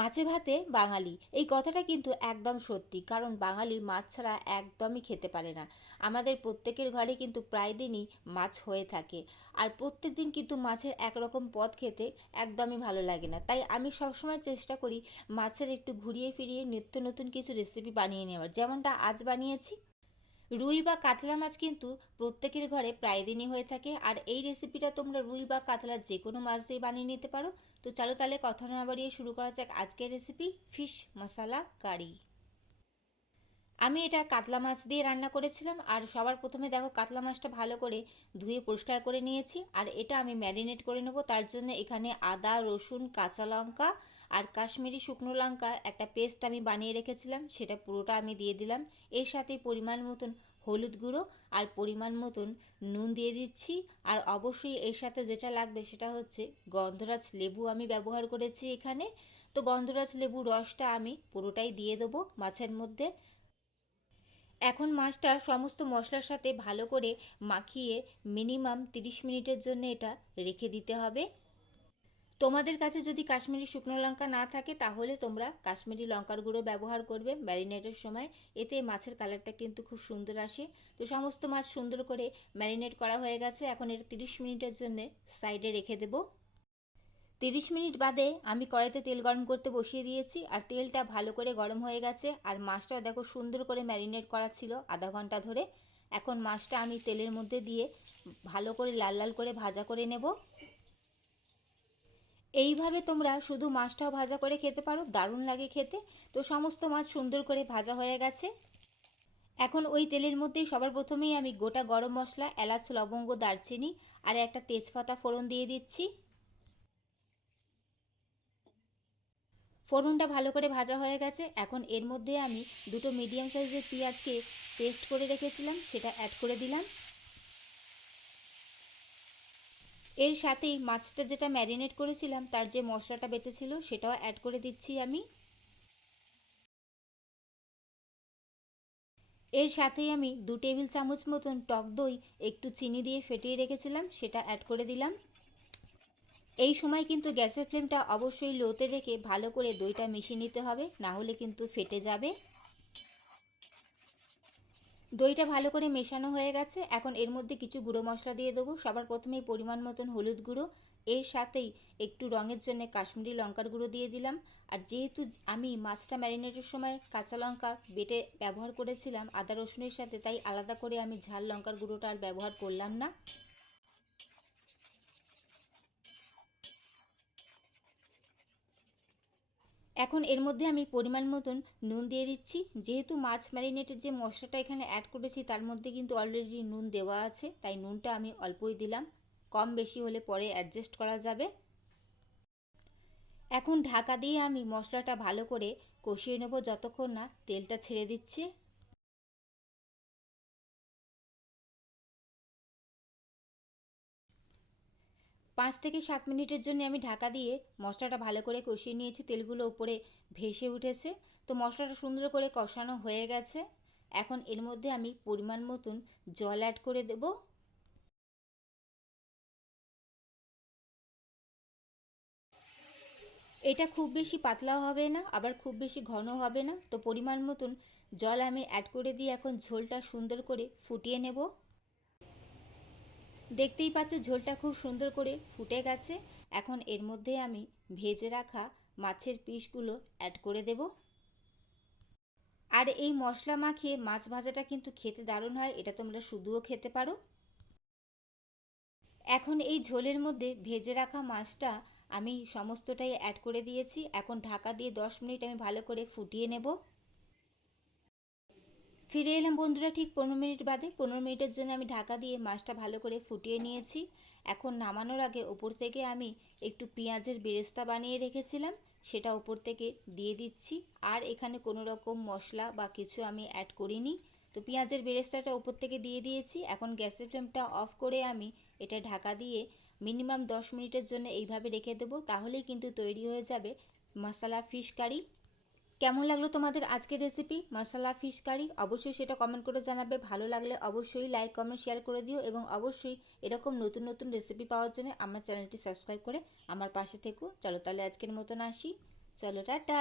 মাছে ভাতে বাঙালি, এই কথাটা কিন্তু একদম সত্যি। কারণ বাঙালি মাছ ছাড়া একদমই খেতে পারে না। আমাদের প্রত্যেকের ঘরে কিন্তু প্রায় দিনই মাছ হয়ে থাকে। আর প্রত্যেক দিন কিন্তু মাছের একরকম পদ খেতে একদমই ভালো লাগে না। তাই আমি সবসময় চেষ্টা করি মাছের একটু ঘুরিয়ে ফিরিয়ে নিত্য নতুন কিছু রেসিপি বানিয়ে নেওয়ার, যেমনটা আজ বানিয়েছি। রুই বা কাতলা মাছ কিন্তু প্রত্যেকের ঘরে প্রায় দিনই হয়ে থাকে। আর এই রেসিপিটা তোমরা রুই বা কাতলা যে কোনো মাছ দিয়ে বানিয়ে নিতে পারো। তো চলো তাহলে কথা না বাড়িয়ে শুরু করা যাক আজকের রেসিপি, ফিশ মশলা কারি। আমি এটা কাতলা মাছ দিয়ে রান্না করেছিলাম। আর সবার প্রথমে দেখো, কাতলা মাছটা ভালো করে ধুয়ে পরিষ্কার করে নিয়েছি। আর এটা আমি ম্যারিনেট করে নেব। তার জন্য এখানে আদা, রসুন, কাঁচা লঙ্কা আর কাশ্মীরি শুকনো লঙ্কার একটা পেস্ট আমি বানিয়ে রেখেছিলাম, সেটা পুরোটা আমি দিয়ে দিলাম। এর সাথে পরিমাণ মতন হলুদ গুঁড়ো আর পরিমাণ মতন নুন দিয়ে দিচ্ছি। আর অবশ্যই এর সাথে যেটা লাগবে সেটা হচ্ছে গন্ধরাজ লেবু আমি ব্যবহার করেছি এখানে। তো গন্ধরাজ লেবুর রসটা আমি পুরোটাই দিয়ে দেবো মাছের মধ্যে। এখন মাছটা সমস্ত মশলার সাথে ভালো করে মাখিয়ে মিনিমাম 30 মিনিটের জন্য এটা রেখে দিতে হবে। তোমাদের কাছে যদি কাশ্মীরি শুকনো লঙ্কা না থাকে তাহলে তোমরা কাশ্মীরি লঙ্কার গুঁড়ো ব্যবহার করবে ম্যারিনেটের সময়। এতে মাছের কালারটা কিন্তু খুব সুন্দর আসে। তো সমস্ত মাছ সুন্দর করে ম্যারিনেট করা হয়ে গেছে। এখন এটা 30 মিনিটের জন্য সাইডে রেখে দেবো। 30 মিনিট বাদে আমি কড়াইতে তেল গরম করতে বসিয়ে দিয়েছি। আর তেলটা ভালো করে গরম হয়ে গেছে। আর মাছটাও দেখো সুন্দর করে ম্যারিনেট করা ছিল আধা ঘন্টা ধরে। এখন মাছটা আমি তেলের মধ্যে দিয়ে ভালো করে লাল লাল করে ভাজা করে নেব। এইভাবে তোমরা শুধু মাছটাও ভাজা করে খেতে পারো, দারুণ লাগে খেতে। তো সমস্ত মাছ সুন্দর করে ভাজা হয়ে গেছে। এখন ওই তেলের মধ্যেই সবার প্রথমেই আমি গোটা গরম মশলা, এলাচ, লবঙ্গ, দারচিনি আর একটা তেজপাতা ফোড়ন দিয়ে দিচ্ছি। ফোড়নটা ভালো করে ভাজা হয়ে গেছে। এখন এর মধ্যে আমি দুটো মিডিয়াম সাইজের পেঁয়াজকে পেস্ট করে রেখেছিলাম সেটা অ্যাড করে দিলাম। এর সাথেই মাছটা যেটা ম্যারিনেট করেছিলাম তার যে মশলাটা বেঁচেছিল সেটাও অ্যাড করে দিচ্ছি আমি। এর সাথেই আমি 2 টেবিল চামচ মতন টক দই একটু চিনি দিয়ে ফেটিয়ে রেখেছিলাম সেটা অ্যাড করে দিলাম। এই সময় কিন্তু গ্যাসের ফ্লেমটা অবশ্যই লোতে রেখে ভালো করে দইটা মিশিয়ে নিতে হবে, না হলে কিন্তু ফেটে যাবে। দইটা ভালো করে মেশানো হয়ে গেছে। এখন এর মধ্যে কিছু গুঁড়ো মশলা দিয়ে দেবো। সবার প্রথমেই পরিমাণ মতন হলুদ গুঁড়ো, এর সাথেই একটু রঙের জন্য কাশ্মীরি লঙ্কার গুঁড়ো দিয়ে দিলাম। আর যেহেতু আমি মাছটা ম্যারিনেটের সময় কাঁচা লঙ্কা বেটে ব্যবহার করেছিলাম আদা রসুনের সাথে, তাই আলাদা করে আমি ঝাল লঙ্কার গুঁড়োটা আর ব্যবহার করলাম না। এখন এর মধ্যে আমি পরিমাণ মতন নুন দিয়ে দিচ্ছি। যেহেতু মাছ ম্যারিনেটের যে মশলাটা এখানে অ্যাড করেছি তার মধ্যে কিন্তু অলরেডি নুন দেওয়া আছে, তাই নুনটা আমি অল্পই দিলাম। কম বেশি হলে পরে অ্যাডজাস্ট করা যাবে। এখন ঢাকা দিয়ে আমি মশলাটা ভালো করে কষিয়ে নেব যতক্ষণ না তেলটা ছেড়ে দিচ্ছে। 5 থেকে 7 মিনিটের জন্য আমি ঢাকা দিয়ে মশলাটা ভালো করে কষিয়ে নিয়েছি। তেলগুলো উপরে ভেসে উঠেছে। তো মশলাটা সুন্দর করে কষানো হয়ে গেছে। এখন এর মধ্যে আমি পরিমাণ মতন জল অ্যাড করে দেব। এটা খুব বেশি পাতলাও হবে না, আবার খুব বেশি ঘন হবে না। তো পরিমাণ মতন জল আমি অ্যাড করে দিয়ে এখন ঝোলটা সুন্দর করে ফুটিয়ে নেব। দেখতেই পাচ্ছ ঝোলটা খুব সুন্দর করে ফুটে গেছে। এখন এর মধ্যে আমি ভেজে রাখা মাছের পিসগুলো অ্যাড করে দেব। আর এই মশলা মাখিয়ে মাছ ভাজাটা কিন্তু খেতে দারুণ হয়, এটা তোমরা শুধুও খেতে পারো। এখন এই ঝোলের মধ্যে ভেজে রাখা মাছটা আমি সমস্তটাই অ্যাড করে দিয়েছি। এখন ঢাকা দিয়ে 10 মিনিট আমি ভালো করে ফুটিয়ে নেব। ফিরে এলাম বন্ধুরা ঠিক 15 মিনিট বাদে। 15 মিনিটের জন্য আমি ঢাকা দিয়ে মাছটা ভালো করে ফুটিয়ে নিয়েছি। এখন নামানোর আগে ওপর থেকে আমি একটু পেঁয়াজের বেরেস্তা বানিয়ে রেখেছিলাম, সেটা ওপর থেকে দিয়ে দিচ্ছি। আর এখানে কোনো রকম মশলা বা কিছু আমি অ্যাড করিনি। তো পেঁয়াজের বেরেস্তাটা ওপর থেকে দিয়ে দিয়েছি। এখন গ্যাসের ফ্লেমটা অফ করে আমি এটা ঢাকা দিয়ে মিনিমাম 10 মিনিটের জন্য এইভাবে রেখে দেবো। তাহলেই কিন্তু তৈরি হয়ে যাবে মশলা ফিশ কারি। কেমন লাগলো তোমাদের আজকের রেসিপি মশলা ফিশ কারি? অবশ্যই সেটা কমেন্ট করে জানাবে। ভালো লাগলে অবশ্যই লাইক, কমেন্ট, শেয়ার করে দিও। এবং অবশ্যই এরকম নতুন নতুন রেসিপি পাওয়ার জন্য আমার চ্যানেলটি সাবস্ক্রাইব করে আমার পাশে থেকো। চলো তাহলে আজকের মতন আসি। চলো টাটা।